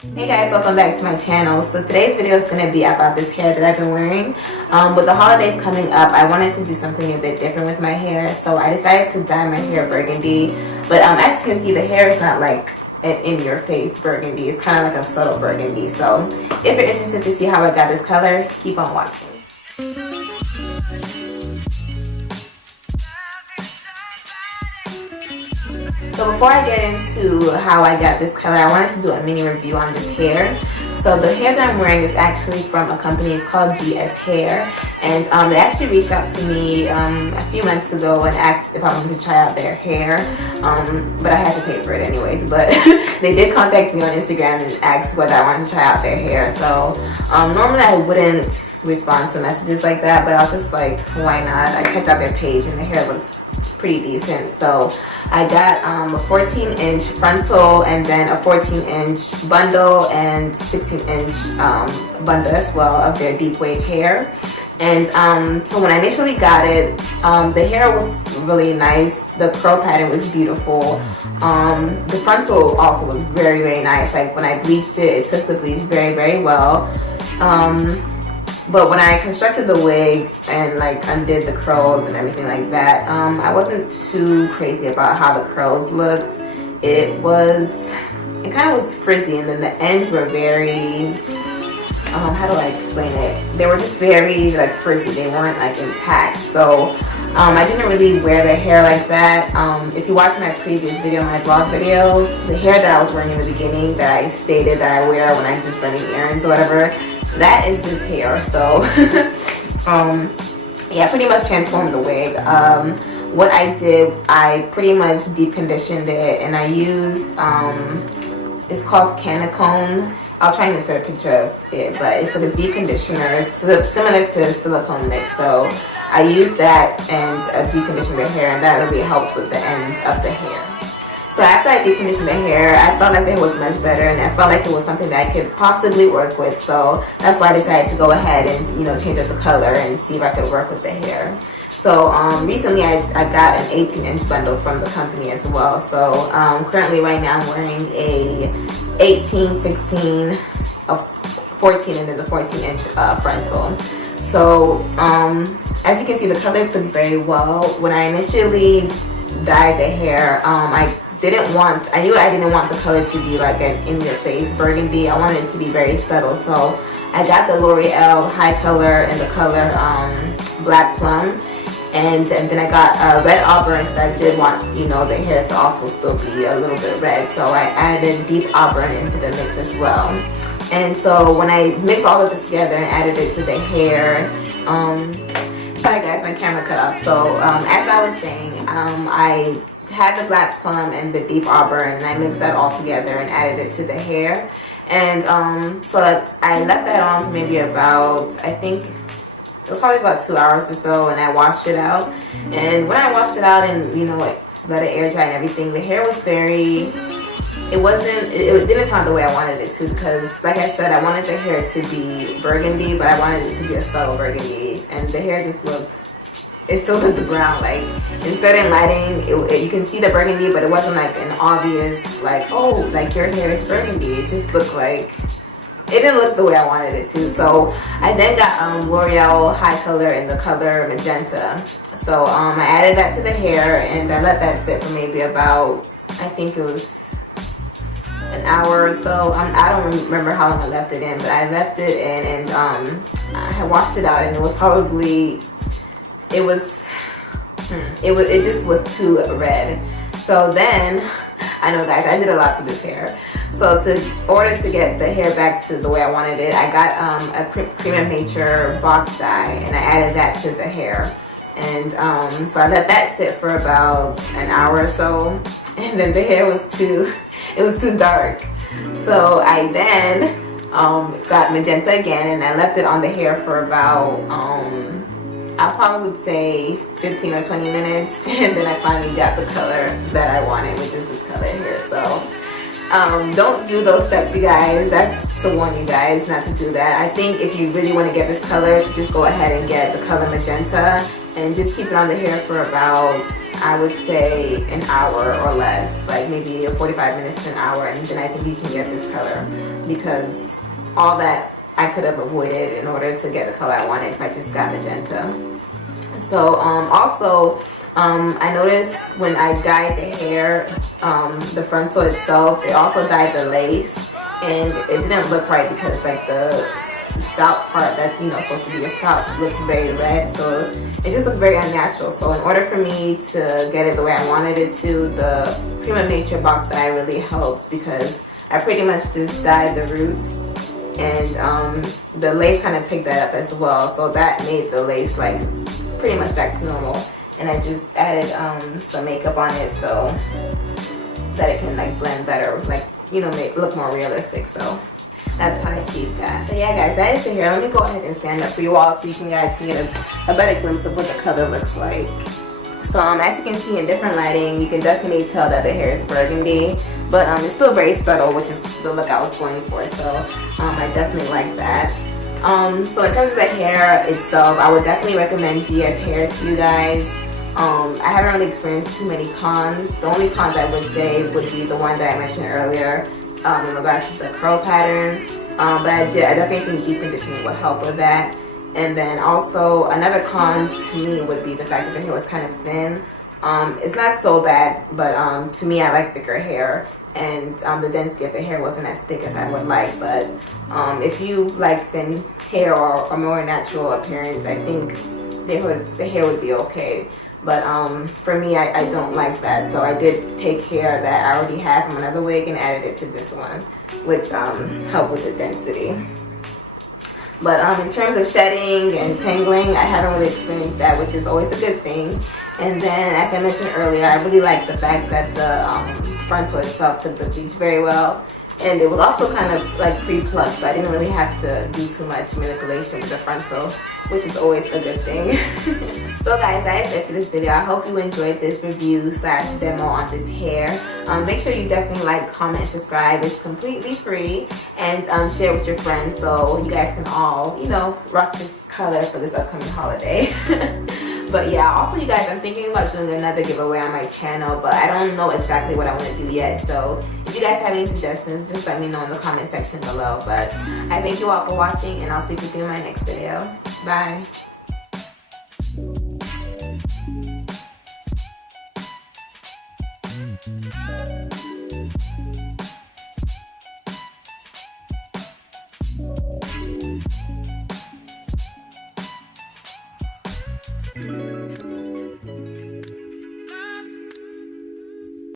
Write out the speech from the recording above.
Hey guys, welcome back to my channel. So today's video is going to be about this hair that I've been wearing. With the holidays coming up, I wanted to do something a bit different with my hair, so I decided to dye my hair burgundy. But as you can see, the hair is not like an in-your-face burgundy. It's kind of like a subtle burgundy. So if you're interested to see how I got this color, keep on watching. So before I get into how I got this color, I wanted to do a mini review on this hair. So the hair that I'm wearing is actually from a company. It's called GS Hair, and they actually reached out to me a few months ago and asked if I wanted to try out their hair, but I had to pay for it anyways. But they did contact me on Instagram and asked whether I wanted to try out their hair. So normally I wouldn't respond to messages like that, but I was just like, why not? I checked out their page and the hair looked pretty decent. So I got a 14-inch frontal and then a 14-inch bundle and 16-inch bundle as well of their deep wave hair. And so when I initially got it, the hair was really nice. The curl pattern was beautiful. The frontal also was very, very nice. Like when I bleached it, it took the bleach very, very well. But when I constructed the wig and like undid the curls and everything like that, I wasn't too crazy about how the curls looked. It kind of was frizzy, and then the ends were very, how do I explain it? They were just very like frizzy. They weren't like intact. So I didn't really wear the hair like that. If you watch my previous video, my vlog video, the hair that I was wearing in the beginning that I stated that I wear when I'm just running errands or whatever, that is this hair. So yeah, pretty much transformed the wig. What I did, I pretty much deep conditioned it, and I used it's called Canacone. I'll try and insert a picture of it, but it's like a deep conditioner. It's similar to silicone mix. So I used that and deep conditioned the hair, and that really helped with the ends of the hair. So after I deep conditioned the hair, I felt like the hair was much better, and I felt like it was something that I could possibly work with. So that's why I decided to go ahead and change up the color and see if I could work with the hair. So recently I got an 18-inch bundle from the company as well. So currently right now I'm wearing a 18, 16, a 14, and then the 14-inch frontal. So as you can see, the color took very well. When I initially dyed the hair, I knew I didn't want the color to be like an in-your-face burgundy. I wanted it to be very subtle. So I got the L'Oreal high color and the color Black Plum. And then I got red auburn because I did want, the hair to also still be a little bit red. So I added deep auburn into the mix as well. And so when I mixed all of this together and added it to the hair, sorry guys, my camera cut off. So as I was saying, I had the Black Plum and the deep auburn, and I mixed that all together and added it to the hair. And so I left that on for maybe about, I think it was probably about 2 hours or so, and I washed it out. And when I washed it out and let it air dry and everything, the hair was it didn't turn out the way I wanted it to, because like I said, I wanted the hair to be burgundy, but I wanted it to be a subtle burgundy, and the hair just it still looked brown. Like in certain lighting, you can see the burgundy, but it wasn't like an obvious like, oh, like your hair is burgundy. It just looked like, it didn't look the way I wanted it to. So I then got L'Oreal high color in the color magenta. So I added that to the hair, and I let that sit for maybe about, I think it was an hour or so. I don't remember how long I left it in, but I left it in, and I had washed it out, and it was probably, it just was too red. So then, I know guys, I did a lot to this hair. So in order to get the hair back to the way I wanted it, I got a Cream of Nature box dye, and I added that to the hair. And so I let that sit for about an hour or so, and then the hair was too dark. So I then got magenta again, and I left it on the hair for about I probably would say 15 or 20 minutes, and then I finally got the color that I wanted, which is this color here. So don't do those steps, you guys. That's to warn you guys not to do that. I think if you really want to get this color, to just go ahead and get the color magenta and just keep it on the hair for about, I would say, an hour or less, like maybe 45 minutes to an hour, and then I think you can get this color, because all that I could have avoided in order to get the color I wanted if I just got magenta. So also I noticed when I dyed the hair, the frontal itself, it also dyed the lace, and it didn't look right because like the scalp part that, you know, is supposed to be your scalp looked very red, so it just looked very unnatural. So in order for me to get it the way I wanted it to, the Cream of Nature box dye really helps, because I pretty much just dyed the roots, and the lace kind of picked that up as well, so that made the lace like pretty much back to normal. And I just added some makeup on it so that it can like blend better, like, you know, make it look more realistic. So that's how I achieved that. So yeah guys, that is the hair. Let me go ahead and stand up for you all so you guys can get a better glimpse of what the color looks like. So as you can see in different lighting, you can definitely tell that the hair is burgundy, but it's still very subtle, which is the look I was going for. So I definitely like that. So in terms of the hair itself, I would definitely recommend GS Hair to you guys. I haven't really experienced too many cons. The only cons I would say would be the one that I mentioned earlier in regards to the curl pattern. But I definitely think deep conditioning would help with that. And then also another con to me would be the fact that the hair was kind of thin. It's not so bad, but to me I like thicker hair, and the density of the hair wasn't as thick as I would like. But if you like thin hair or a more natural appearance, I think the hair would be okay. But for me, I don't like that, so I did take hair that I already had from another wig and added it to this one, which helped with the density. But in terms of shedding and tangling, I haven't really experienced that, which is always a good thing. And then, as I mentioned earlier, I really like the fact that the frontal itself took the bleach very well. And it was also kind of like pre-plucked, so I didn't really have to do too much manipulation with the frontal, which is always a good thing. So guys, that is it for this video. I hope you enjoyed this review / demo on this hair. Make sure you definitely like, comment, and subscribe. It's completely free. And share with your friends so you guys can all, you know, rock this color for this upcoming holiday. But yeah, also you guys, I'm thinking about doing another giveaway on my channel, but I don't know exactly what I want to do yet. So if you guys have any suggestions, just let me know in the comment section below. But I thank you all for watching, and I'll speak with you in my next video. Bye.